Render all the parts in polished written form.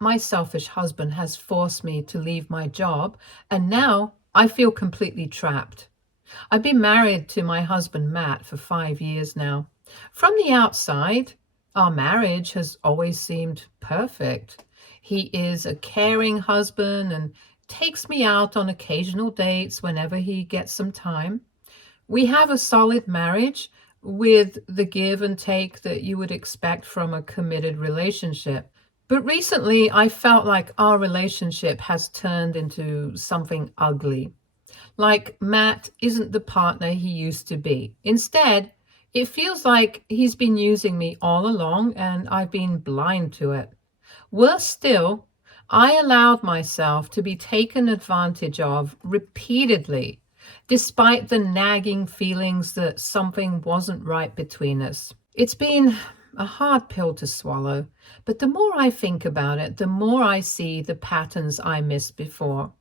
My selfish husband has forced me to leave my job, and now I feel completely trapped. I've been married to my husband, Matt, for 5 years now. From the outside, our marriage has always seemed perfect. He is a caring husband and takes me out on occasional dates whenever he gets some time. We have a solid marriage with the give and take that you would expect from a committed relationship. But recently, I felt like our relationship has turned into something ugly. Like Matt isn't the partner he used to be. Instead, it feels like he's been using me all along and I've been blind to it. Worse still, I allowed myself to be taken advantage of repeatedly, despite the nagging feelings that something wasn't right between us. It's been a hard pill to swallow, but the more I think about it, the more I see the patterns I missed before.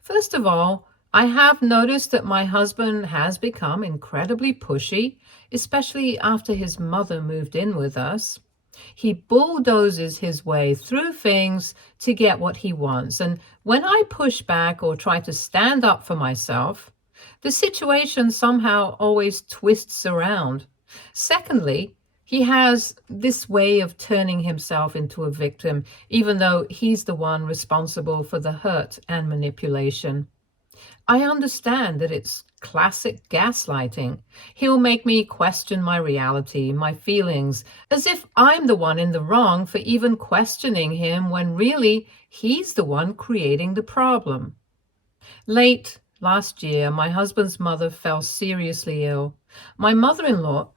First of all, I have noticed that my husband has become incredibly pushy, especially after his mother moved in with us. He bulldozes his way through things to get what he wants. And when I push back or try to stand up for myself, the situation somehow always twists around. Secondly, he has this way of turning himself into a victim, even though he's the one responsible for the hurt and manipulation. I understand that it's classic gaslighting. He'll make me question my reality, my feelings, as if I'm the one in the wrong for even questioning him when really he's the one creating the problem. Late last year, my husband's mother fell seriously ill. My mother-in-law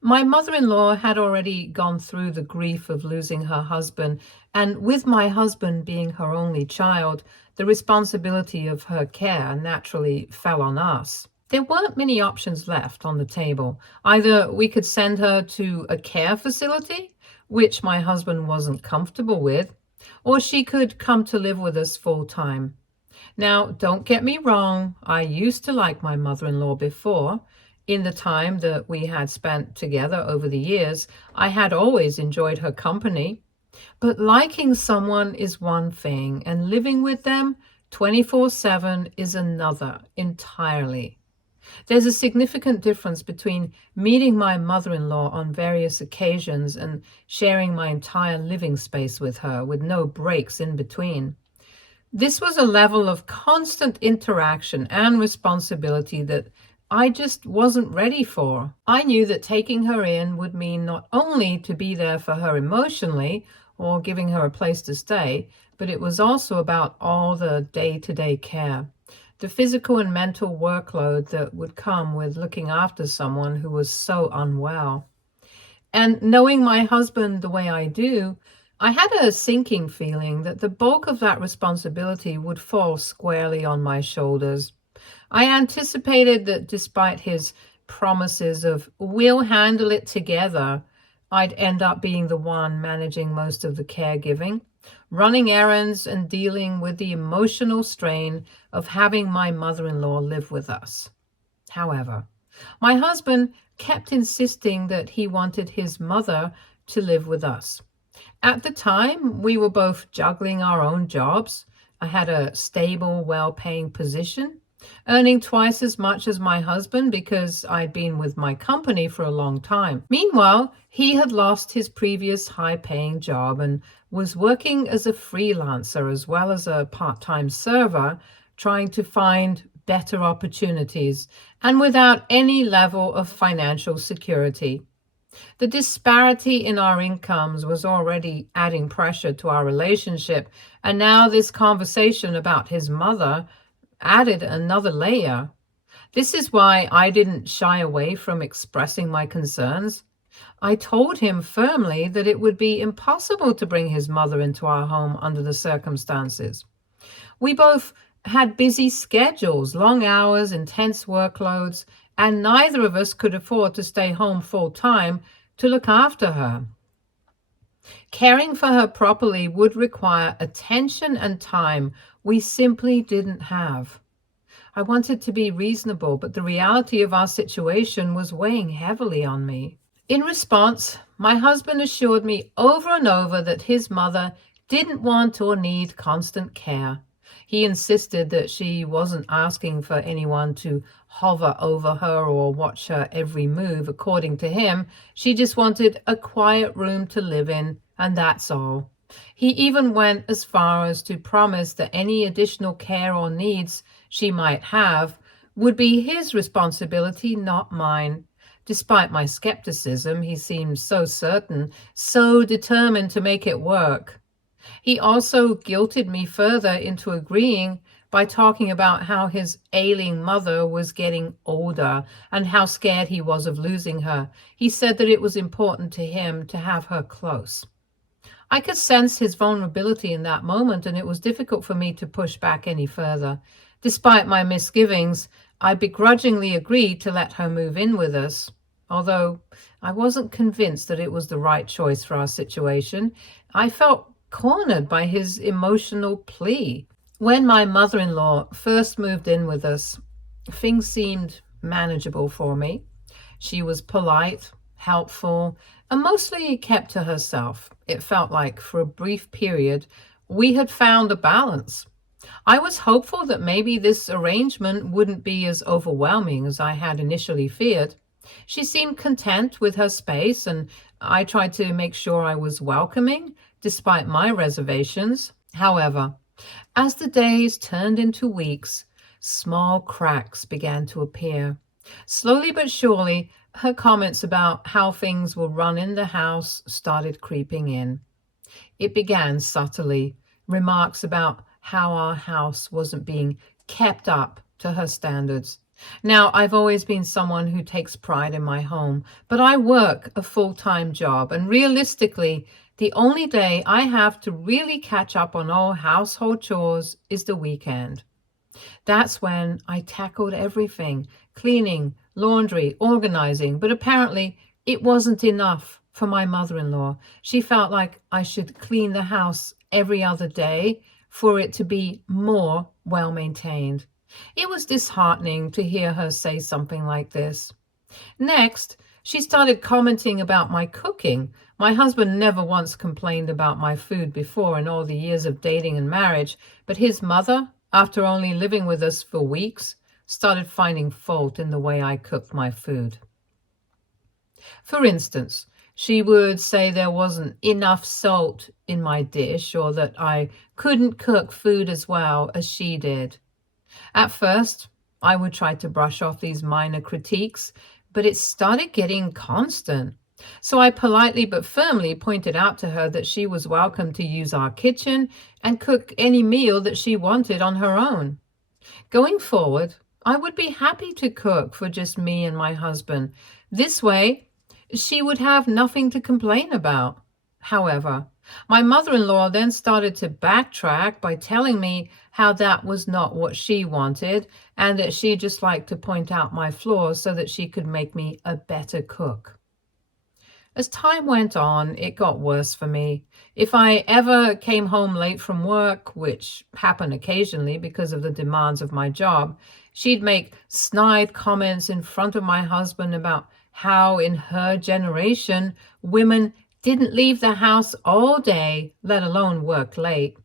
My mother-in-law had already gone through the grief of losing her husband, and with my husband being her only child, the responsibility of her care naturally fell on us. There weren't many options left on the table. Either we could send her to a care facility, which my husband wasn't comfortable with, or she could come to live with us full time. Now, don't get me wrong, I used to like my mother-in-law before. In the time that we had spent together over the years, I had always enjoyed her company. But liking someone is one thing, and living with them 24/7 is another entirely. There's a significant difference between meeting my mother-in-law on various occasions and sharing my entire living space with her, with no breaks in between. This was a level of constant interaction and responsibility that I just wasn't ready for. I knew that taking her in would mean not only to be there for her emotionally or giving her a place to stay, but it was also about all the day-to-day care, the physical and mental workload that would come with looking after someone who was so unwell. And knowing my husband the way I do, I had a sinking feeling that the bulk of that responsibility would fall squarely on my shoulders. I anticipated that despite his promises of we'll handle it together, I'd end up being the one managing most of the caregiving, running errands and dealing with the emotional strain of having my mother-in-law live with us. However, my husband kept insisting that he wanted his mother to live with us. At the time, we were both juggling our own jobs. I had a stable, well-paying position, earning twice as much as my husband because I'd been with my company for a long time. Meanwhile, he had lost his previous high-paying job and was working as a freelancer as well as a part-time server, trying to find better opportunities and without any level of financial security. The disparity in our incomes was already adding pressure to our relationship, and now this conversation about his mother added another layer. This is why I didn't shy away from expressing my concerns. I told him firmly that it would be impossible to bring his mother into our home under the circumstances. We both had busy schedules, long hours, intense workloads, and neither of us could afford to stay home full time to look after her. Caring for her properly would require attention and time we simply didn't have. I wanted to be reasonable, but the reality of our situation was weighing heavily on me. In response, my husband assured me over and over that his mother didn't want or need constant care. He insisted that she wasn't asking for anyone to hover over her or watch her every move. According to him, she just wanted a quiet room to live in, and that's all. He even went as far as to promise that any additional care or needs she might have would be his responsibility, not mine. Despite my skepticism, he seemed so certain, so determined to make it work. He also guilted me further into agreeing by talking about how his ailing mother was getting older and how scared he was of losing her. He said that it was important to him to have her close. I could sense his vulnerability in that moment, and it was difficult for me to push back any further. Despite my misgivings, I begrudgingly agreed to let her move in with us, although I wasn't convinced that it was the right choice for our situation. I felt cornered by his emotional plea. When my mother-in-law first moved in with us, things seemed manageable for me. She was polite, helpful, and mostly kept to herself. It felt like for a brief period we had found a balance. I was hopeful that maybe this arrangement wouldn't be as overwhelming as I had initially feared. She seemed content with her space, and I tried to make sure I was welcoming, despite my reservations. However, as the days turned into weeks, small cracks began to appear. Slowly but surely, her comments about how things were run in the house started creeping in. It began subtly, remarks about how our house wasn't being kept up to her standards. Now, I've always been someone who takes pride in my home, but I work a full-time job, and realistically, the only day I have to really catch up on all household chores is the weekend. That's when I tackled everything: cleaning, laundry, organizing. But apparently, it wasn't enough for my mother-in-law. She felt like I should clean the house every other day for it to be more well-maintained. It was disheartening to hear her say something like this. Next, she started commenting about my cooking. My husband never once complained about my food before in all the years of dating and marriage, but his mother, after only living with us for weeks, started finding fault in the way I cooked my food. For instance, she would say there wasn't enough salt in my dish, or that I couldn't cook food as well as she did. At first, I would try to brush off these minor critiques, but it started getting constant. So I politely but firmly pointed out to her that she was welcome to use our kitchen and cook any meal that she wanted on her own. Going forward, I would be happy to cook for just me and my husband. This way, she would have nothing to complain about. However, my mother-in-law then started to backtrack by telling me how that was not what she wanted, and that she just liked to point out my flaws so that she could make me a better cook. As time went on, it got worse for me. If I ever came home late from work, which happened occasionally because of the demands of my job, she'd make snide comments in front of my husband about how in her generation women didn't leave the house all day, let alone work late.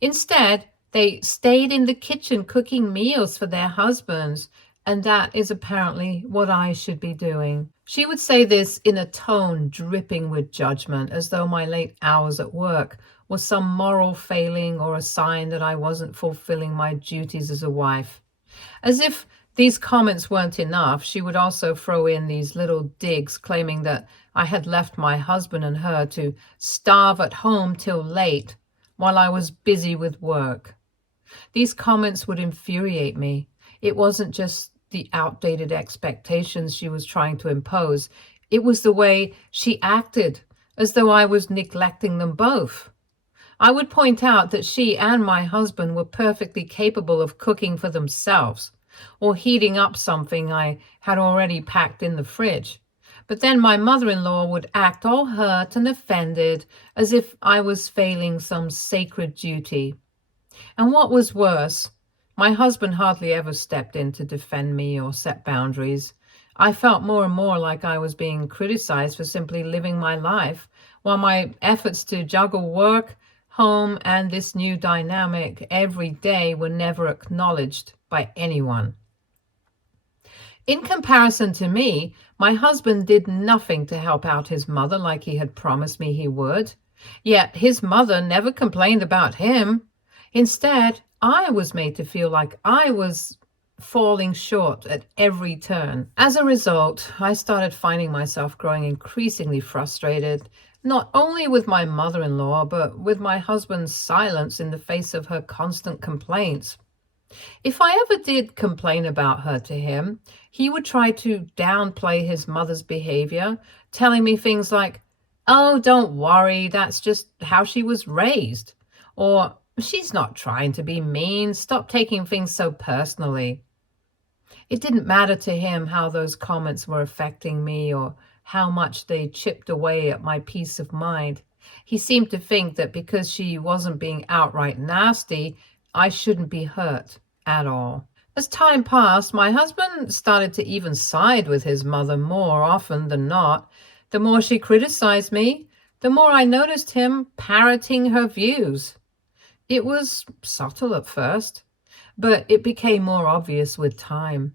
Instead, they stayed in the kitchen cooking meals for their husbands, and that is apparently what I should be doing. She would say this in a tone dripping with judgment, as though my late hours at work was some moral failing or a sign that I wasn't fulfilling my duties as a wife. As if these comments weren't enough, she would also throw in these little digs claiming that I had left my husband and her to starve at home till late while I was busy with work. These comments would infuriate me. It wasn't just the outdated expectations she was trying to impose. It was the way she acted, as though I was neglecting them both. I would point out that she and my husband were perfectly capable of cooking for themselves, or heating up something I had already packed in the fridge. But then my mother-in-law would act all hurt and offended, as if I was failing some sacred duty. And what was worse, my husband hardly ever stepped in to defend me or set boundaries. I felt more and more like I was being criticized for simply living my life, while my efforts to juggle work, home, and this new dynamic every day were never acknowledged by anyone. In comparison to me, my husband did nothing to help out his mother like he had promised me he would. Yet his mother never complained about him. Instead, I was made to feel like I was falling short at every turn. As a result, I started finding myself growing increasingly frustrated, not only with my mother-in-law, but with my husband's silence in the face of her constant complaints. If I ever did complain about her to him, he would try to downplay his mother's behavior, telling me things like, "Oh, don't worry, that's just how she was raised." Or, "She's not trying to be mean, stop taking things so personally." It didn't matter to him how those comments were affecting me or how much they chipped away at my peace of mind. He seemed to think that because she wasn't being outright nasty, I shouldn't be hurt at all. As time passed, my husband started to even side with his mother more often than not. The more she criticized me, the more I noticed him parroting her views. It was subtle at first, but it became more obvious with time.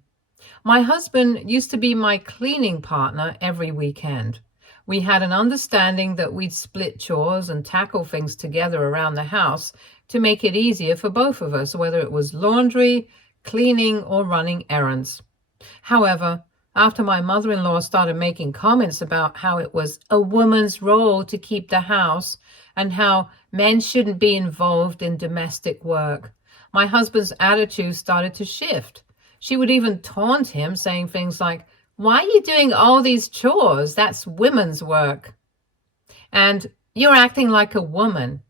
My husband used to be my cleaning partner every weekend. We had an understanding that we'd split chores and tackle things together around the house to make it easier for both of us, whether it was laundry, cleaning, or running errands. However, after my mother-in-law started making comments about how it was a woman's role to keep the house and how men shouldn't be involved in domestic work, my husband's attitude started to shift. She would even taunt him, saying things like, "Why are you doing all these chores? That's women's work." And, "You're acting like a woman."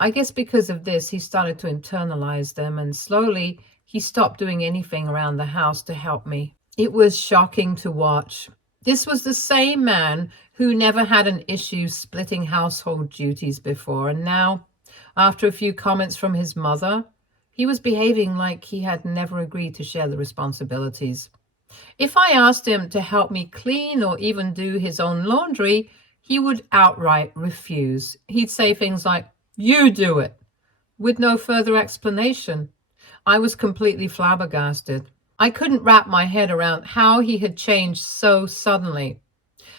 I guess because of this, he started to internalize them, and slowly he stopped doing anything around the house to help me. It was shocking to watch. This was the same man who never had an issue splitting household duties before, and now, after a few comments from his mother, he was behaving like he had never agreed to share the responsibilities. If I asked him to help me clean or even do his own laundry, he would outright refuse. He'd say things like, "You do it," with no further explanation. I was completely flabbergasted. I couldn't wrap my head around how he had changed so suddenly,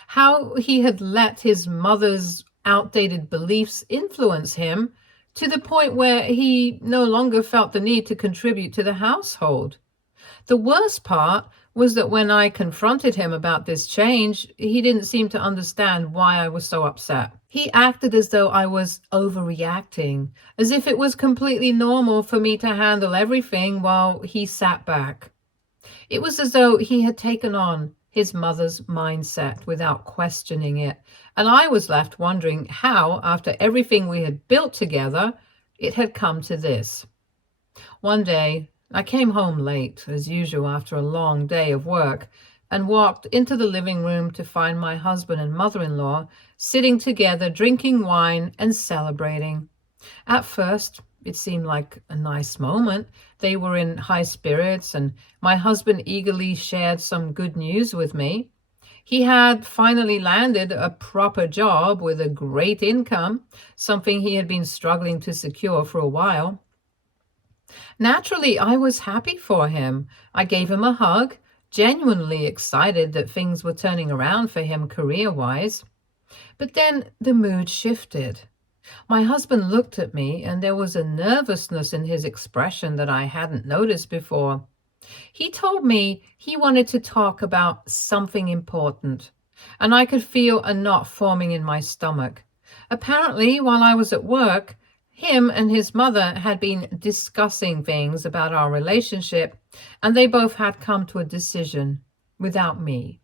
how he had let his mother's outdated beliefs influence him to the point where he no longer felt the need to contribute to the household. The worst part was that when I confronted him about this change, he didn't seem to understand why I was so upset. He acted as though I was overreacting, as if it was completely normal for me to handle everything while he sat back. It was as though he had taken on his mother's mindset without questioning it, and I was left wondering how, after everything we had built together, it had come to this. One day, I came home late, as usual after a long day of work, and walked into the living room to find my husband and mother-in-law sitting together, drinking wine and celebrating. At first, it seemed like a nice moment. They were in high spirits, and my husband eagerly shared some good news with me. He had finally landed a proper job with a great income, something he had been struggling to secure for a while. Naturally, I was happy for him. I gave him a hug, genuinely excited that things were turning around for him career-wise. But then the mood shifted. My husband looked at me, and there was a nervousness in his expression that I hadn't noticed before. He told me he wanted to talk about something important, and I could feel a knot forming in my stomach. Apparently, while I was at work, him and his mother had been discussing things about our relationship, and they both had come to a decision without me.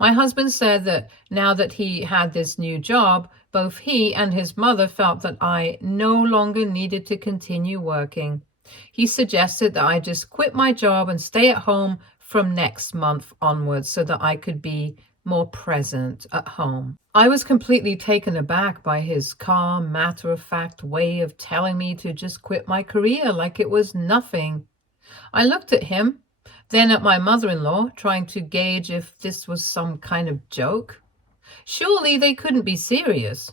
My husband said that now that he had this new job, both he and his mother felt that I no longer needed to continue working. He suggested that I just quit my job and stay at home from next month onwards so that I could be more present at home. I was completely taken aback by his calm, matter-of-fact way of telling me to just quit my career like it was nothing. I looked at him, Then at my mother-in-law, trying to gauge if this was some kind of joke. Surely they couldn't be serious.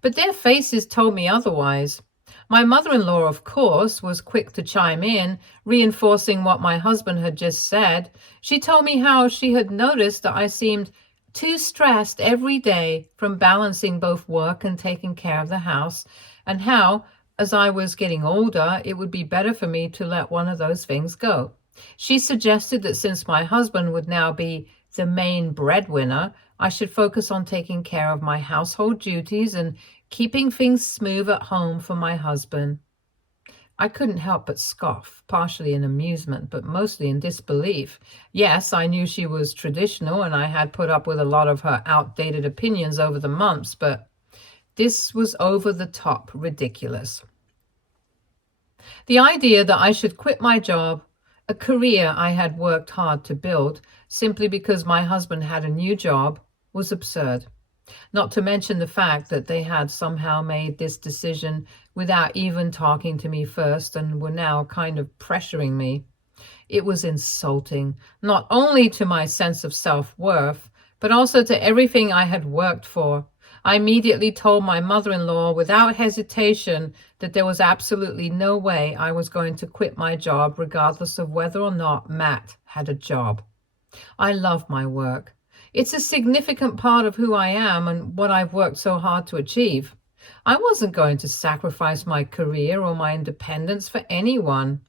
But their faces told me otherwise. My mother-in-law, of course, was quick to chime in, reinforcing what my husband had just said. She told me how she had noticed that I seemed too stressed every day from balancing both work and taking care of the house, and how, as I was getting older, it would be better for me to let one of those things go. She suggested that since my husband would now be the main breadwinner, I should focus on taking care of my household duties and keeping things smooth at home for my husband. I couldn't help but scoff, partially in amusement, but mostly in disbelief. Yes, I knew she was traditional, and I had put up with a lot of her outdated opinions over the months, but this was over the top ridiculous. The idea that I should quit my job, a career I had worked hard to build, simply because my husband had a new job, was absurd. Not to mention the fact that they had somehow made this decision without even talking to me first and were now kind of pressuring me. It was insulting, not only to my sense of self-worth, but also to everything I had worked for. I immediately told my mother-in-law without hesitation that there was absolutely no way I was going to quit my job regardless of whether or not Matt had a job. I love my work. It's a significant part of who I am and what I've worked so hard to achieve. I wasn't going to sacrifice my career or my independence for anyone.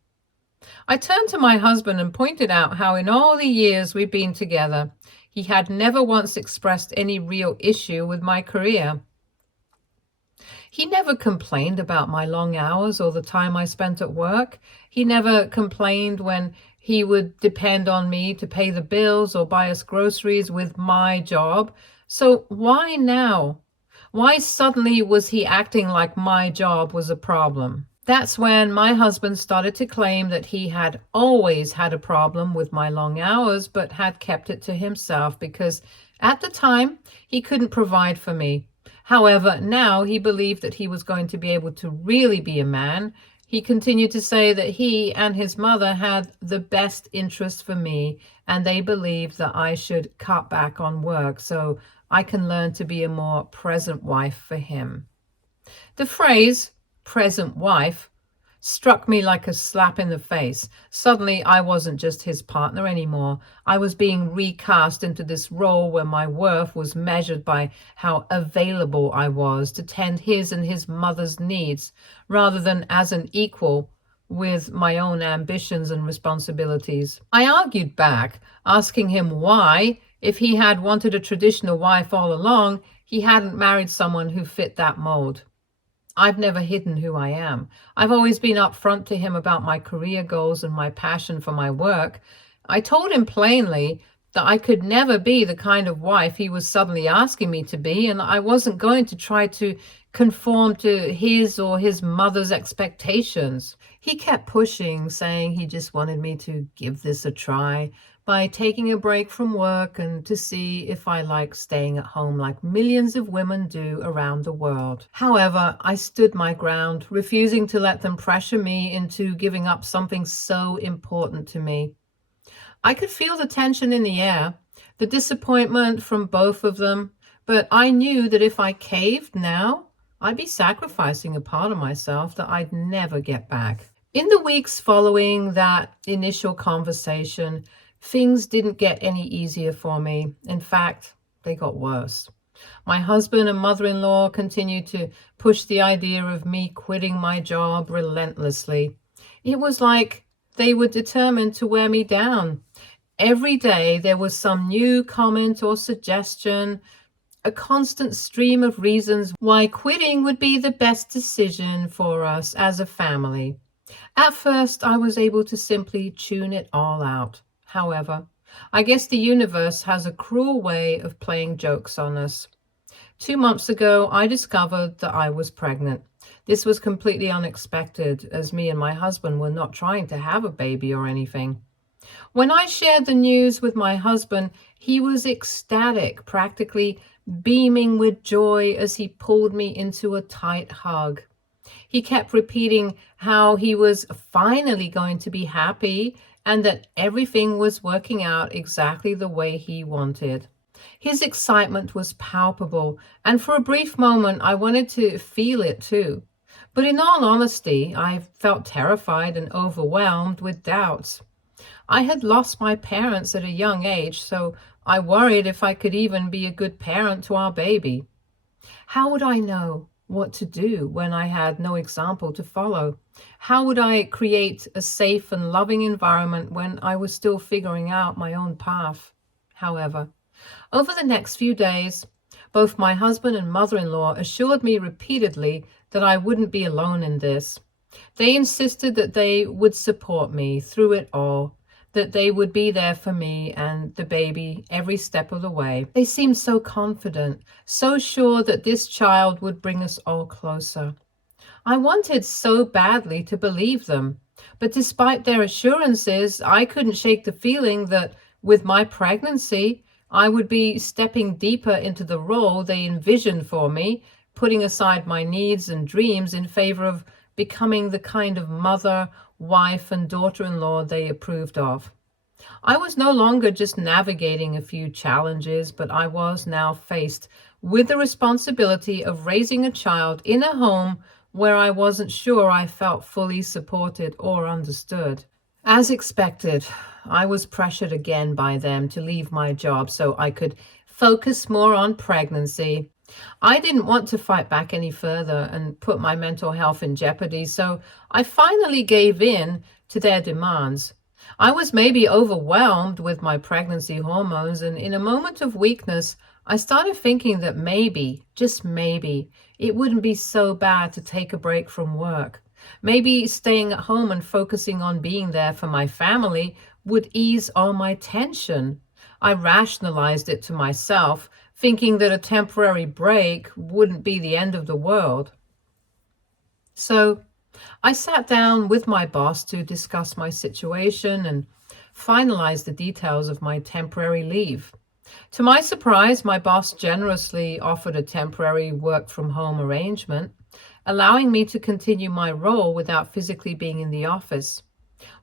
I turned to my husband and pointed out how in all the years we've been together, he had never once expressed any real issue with my career. He never complained about my long hours or the time I spent at work. He never complained when he would depend on me to pay the bills or buy us groceries with my job. So why now? Why suddenly was he acting like my job was a problem? That's when my husband started to claim that he had always had a problem with my long hours, but had kept it to himself because at the time he couldn't provide for me. However, now he believed that he was going to be able to really be a man. He continued to say that he and his mother had the best interest for me, and they believed that I should cut back on work so I can learn to be a more present wife for him. The phrase, present wife, struck me like a slap in the face. Suddenly, I wasn't just his partner anymore. I was being recast into this role where my worth was measured by how available I was to tend his and his mother's needs, rather than as an equal with my own ambitions and responsibilities. I argued back, asking him why, if he had wanted a traditional wife all along, he hadn't married someone who fit that mold. I've never hidden who I am. I've always been upfront to him about my career goals and my passion for my work. I told him plainly that I could never be the kind of wife he was suddenly asking me to be, and I wasn't going to try to conform to his or his mother's expectations. He kept pushing, saying he just wanted me to give this a try by taking a break from work and to see if I like staying at home like millions of women do around the world. However, I stood my ground, refusing to let them pressure me into giving up something so important to me. I could feel the tension in the air, the disappointment from both of them, but I knew that if I caved now, I'd be sacrificing a part of myself that I'd never get back. In the weeks following that initial conversation, things didn't get any easier for me. In fact, they got worse. My husband and mother-in-law continued to push the idea of me quitting my job relentlessly. It was like they were determined to wear me down. Every day there was some new comment or suggestion, a constant stream of reasons why quitting would be the best decision for us as a family. At first, I was able to simply tune it all out. However, I guess the universe has a cruel way of playing jokes on us. 2 months ago, I discovered that I was pregnant. This was completely unexpected, as me and my husband were not trying to have a baby or anything. When I shared the news with my husband, he was ecstatic, practically beaming with joy as he pulled me into a tight hug. He kept repeating how he was finally going to be happy and that everything was working out exactly the way he wanted. His excitement was palpable, and for a brief moment I wanted to feel it too. But in all honesty, I felt terrified and overwhelmed with doubts. I had lost my parents at a young age, so I worried if I could even be a good parent to our baby. How would I know what to do when I had no example to follow? How would I create a safe and loving environment when I was still figuring out my own path? However, over the next few days, both my husband and mother-in-law assured me repeatedly that I wouldn't be alone in this. They insisted that they would support me through it all, that they would be there for me and the baby every step of the way. They seemed so confident, so sure that this child would bring us all closer. I wanted so badly to believe them, but despite their assurances, I couldn't shake the feeling that with my pregnancy, I would be stepping deeper into the role they envisioned for me, putting aside my needs and dreams in favor of becoming the kind of mother, wife, and daughter-in-law they approved of. I was no longer just navigating a few challenges, but I was now faced with the responsibility of raising a child in a home where I wasn't sure I felt fully supported or understood. As expected, I was pressured again by them to leave my job so I could focus more on pregnancy. I didn't want to fight back any further and put my mental health in jeopardy, so I finally gave in to their demands. I was maybe overwhelmed with my pregnancy hormones, and in a moment of weakness, I started thinking that maybe, just maybe, it wouldn't be so bad to take a break from work. Maybe staying at home and focusing on being there for my family would ease all my tension. I rationalized it to myself, thinking that a temporary break wouldn't be the end of the world. So I sat down with my boss to discuss my situation and finalize the details of my temporary leave. To my surprise, my boss generously offered a temporary work from home arrangement, allowing me to continue my role without physically being in the office.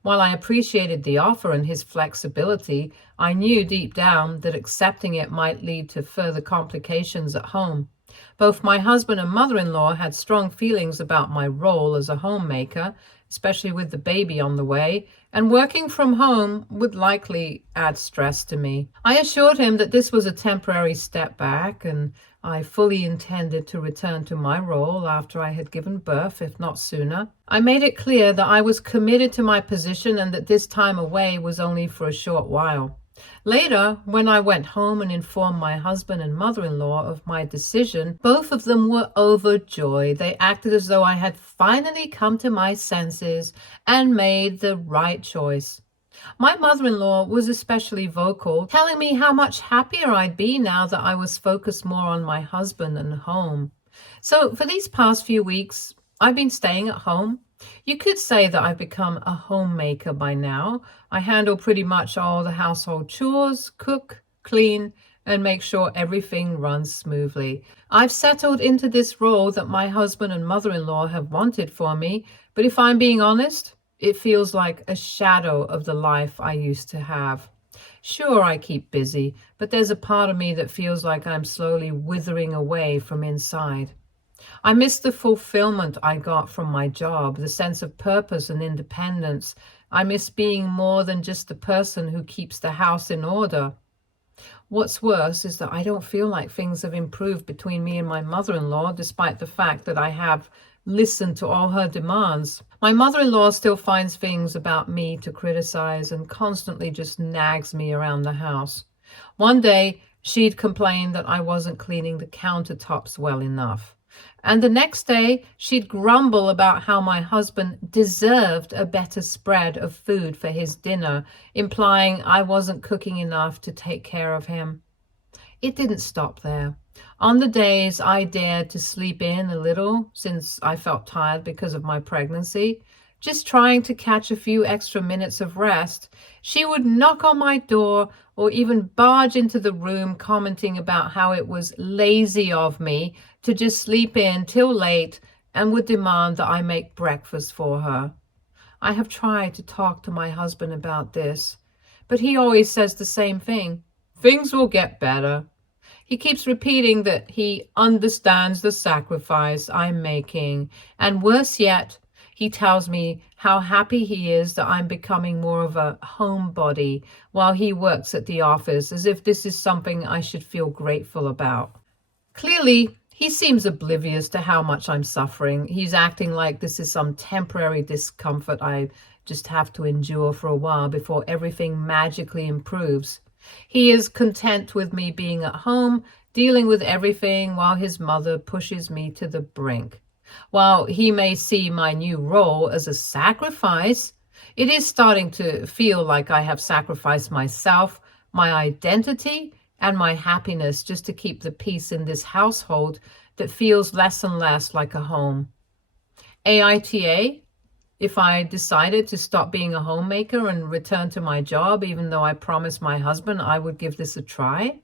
While I appreciated the offer and his flexibility, I knew deep down that accepting it might lead to further complications at home. Both my husband and mother-in-law had strong feelings about my role as a homemaker, especially with the baby on the way, and working from home would likely add stress to me. I assured him that this was a temporary step back, and I fully intended to return to my role after I had given birth, if not sooner. I made it clear that I was committed to my position and that this time away was only for a short while. Later, when I went home and informed my husband and mother-in-law of my decision, both of them were overjoyed. They acted as though I had finally come to my senses and made the right choice. My mother-in-law was especially vocal, telling me how much happier I'd be now that I was focused more on my husband and home. So for these past few weeks, I've been staying at home. You could say that I've become a homemaker by now. I handle pretty much all the household chores, cook, clean, and make sure everything runs smoothly. I've settled into this role that my husband and mother-in-law have wanted for me, but if I'm being honest, it feels like a shadow of the life I used to have. Sure, I keep busy, but there's a part of me that feels like I'm slowly withering away from inside. I miss the fulfillment I got from my job, the sense of purpose and independence. I miss being more than just the person who keeps the house in order. What's worse is that I don't feel like things have improved between me and my mother-in-law, despite the fact that I have listened to all her demands. My mother-in-law still finds things about me to criticize and constantly just nags me around the house. One day, she'd complain that I wasn't cleaning the countertops well enough. And the next day, she'd grumble about how my husband deserved a better spread of food for his dinner, implying I wasn't cooking enough to take care of him. It didn't stop there. On the days I dared to sleep in a little, since I felt tired because of my pregnancy, just trying to catch a few extra minutes of rest, she would knock on my door or even barge into the room commenting about how it was lazy of me to just sleep in till late and would demand that I make breakfast for her. I have tried to talk to my husband about this, but he always says the same thing. Things will get better. He keeps repeating that he understands the sacrifice I'm making, and worse yet, he tells me how happy he is that I'm becoming more of a homebody while he works at the office, as if this is something I should feel grateful about. Clearly, he seems oblivious to how much I'm suffering. He's acting like this is some temporary discomfort I just have to endure for a while before everything magically improves. He is content with me being at home, dealing with everything while his mother pushes me to the brink. While he may see my new role as a sacrifice, it is starting to feel like I have sacrificed myself, my identity, and my happiness just to keep the peace in this household that feels less and less like a home. AITA, if I decided to stop being a homemaker and return to my job, even though I promised my husband I would give this a try.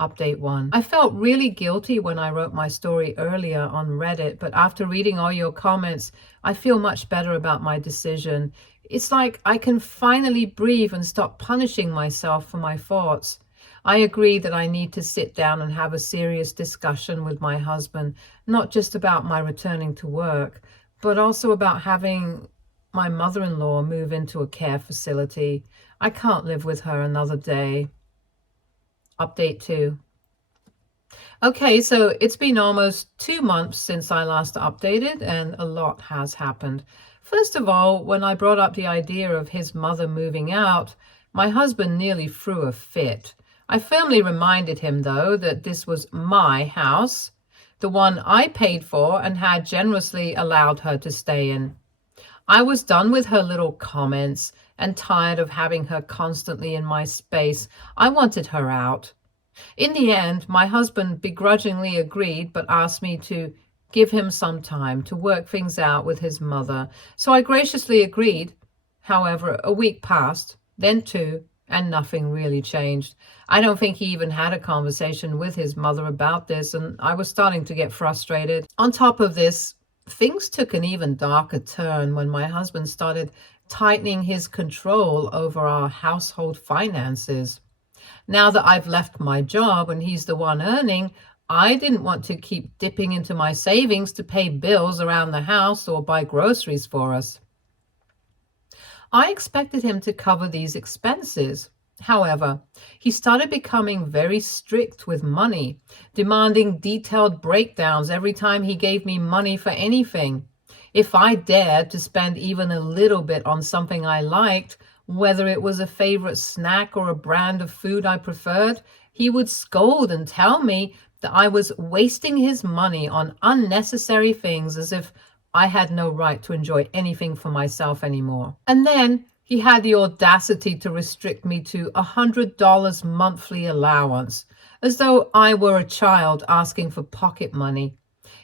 Update 1. I felt really guilty when I wrote my story earlier on Reddit, but after reading all your comments, I feel much better about my decision. It's like I can finally breathe and stop punishing myself for my thoughts. I agree that I need to sit down and have a serious discussion with my husband, not just about my returning to work, but also about having my mother-in-law move into a care facility. I can't live with her another day. Update 2. Okay, so it's been almost 2 months since I last updated, and a lot has happened. First of all, when I brought up the idea of his mother moving out, my husband nearly threw a fit. I firmly reminded him, though, that this was my house, the one I paid for and had generously allowed her to stay in. I was done with her little comments and tired of having her constantly in my space. I wanted her out. In the end, my husband begrudgingly agreed, but asked me to give him some time to work things out with his mother. So I graciously agreed. However, a week passed, then 2, and nothing really changed. I don't think he even had a conversation with his mother about this, and I was starting to get frustrated. On top of this, things took an even darker turn when my husband started tightening his control over our household finances. Now that I've left my job and he's the one earning, I didn't want to keep dipping into my savings to pay bills around the house or buy groceries for us. I expected him to cover these expenses. However, he started becoming very strict with money, demanding detailed breakdowns every time he gave me money for anything. If I dared to spend even a little bit on something I liked, whether it was a favorite snack or a brand of food I preferred, he would scold and tell me that I was wasting his money on unnecessary things, as if I had no right to enjoy anything for myself anymore. And then he had the audacity to restrict me to $100 monthly allowance, as though I were a child asking for pocket money.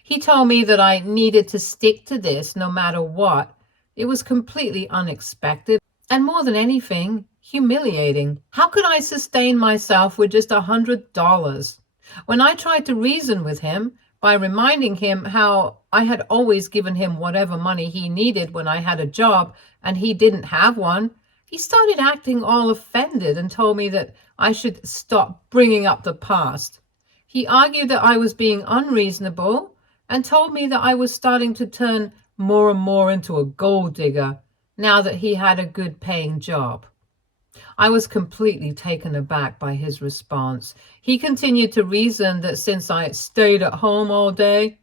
He told me that I needed to stick to this no matter what. It was completely unexpected, and more than anything, humiliating. How could I sustain myself with just $100? When I tried to reason with him by reminding him how I had always given him whatever money he needed when I had a job and he didn't have one, he started acting all offended and told me that I should stop bringing up the past. He argued that I was being unreasonable and told me that I was starting to turn more and more into a gold digger now that he had a good paying job. I was completely taken aback by his response. He continued to reason that since I stayed at home all day,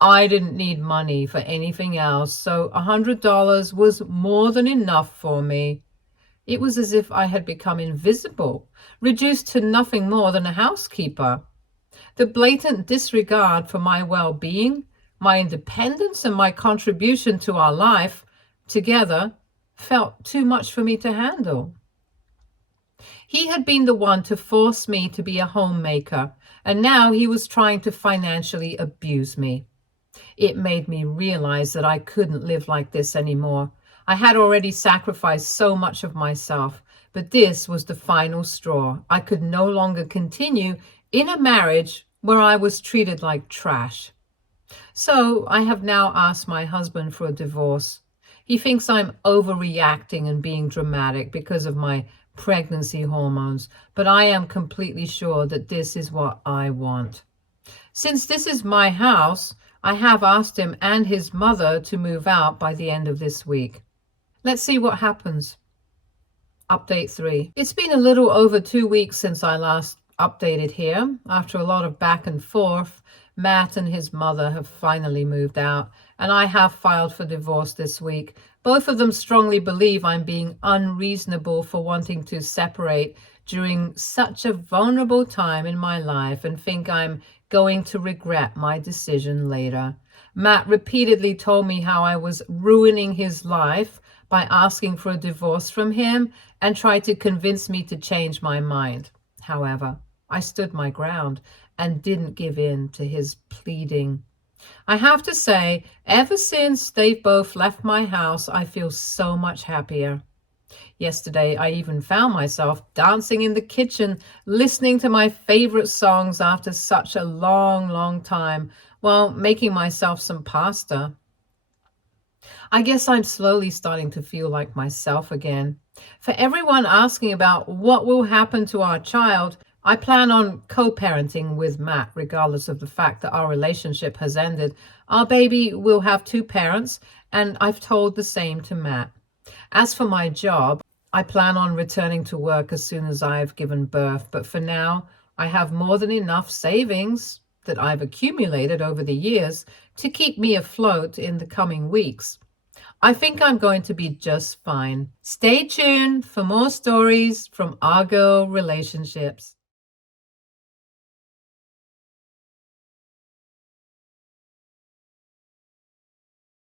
I didn't need money for anything else, so $100 was more than enough for me. It was as if I had become invisible, reduced to nothing more than a housekeeper. The blatant disregard for my well-being, my independence, and my contribution to our life together felt too much for me to handle. He had been the one to force me to be a homemaker, and now he was trying to financially abuse me. It made me realize that I couldn't live like this anymore. I had already sacrificed so much of myself, but this was the final straw. I could no longer continue in a marriage where I was treated like trash. So I have now asked my husband for a divorce. He thinks I'm overreacting and being dramatic because of my pregnancy hormones, but I am completely sure that this is what I want. Since this is my house, I have asked him and his mother to move out by the end of this week. Let's see what happens. Update 3. It's been a little over 2 weeks since I last updated here. After a lot of back and forth, Matt and his mother have finally moved out, and I have filed for divorce this week. Both of them strongly believe I'm being unreasonable for wanting to separate during such a vulnerable time in my life and think I'm going to regret my decision later. Matt repeatedly told me how I was ruining his life by asking for a divorce from him and tried to convince me to change my mind. However, I stood my ground and didn't give in to his pleading. I have to say, ever since they've both left my house, I feel so much happier. Yesterday, I even found myself dancing in the kitchen, listening to my favorite songs after such a long time, while making myself some pasta. I guess I'm slowly starting to feel like myself again. For everyone asking about what will happen to our child, I plan on co-parenting with Matt, regardless of the fact that our relationship has ended. Our baby will have 2 parents, and I've told the same to Matt. As for my job, I plan on returning to work as soon as I've given birth, but for now, I have more than enough savings that I've accumulated over the years to keep me afloat in the coming weeks. I think I'm going to be just fine. Stay tuned for more stories from our girl relationships.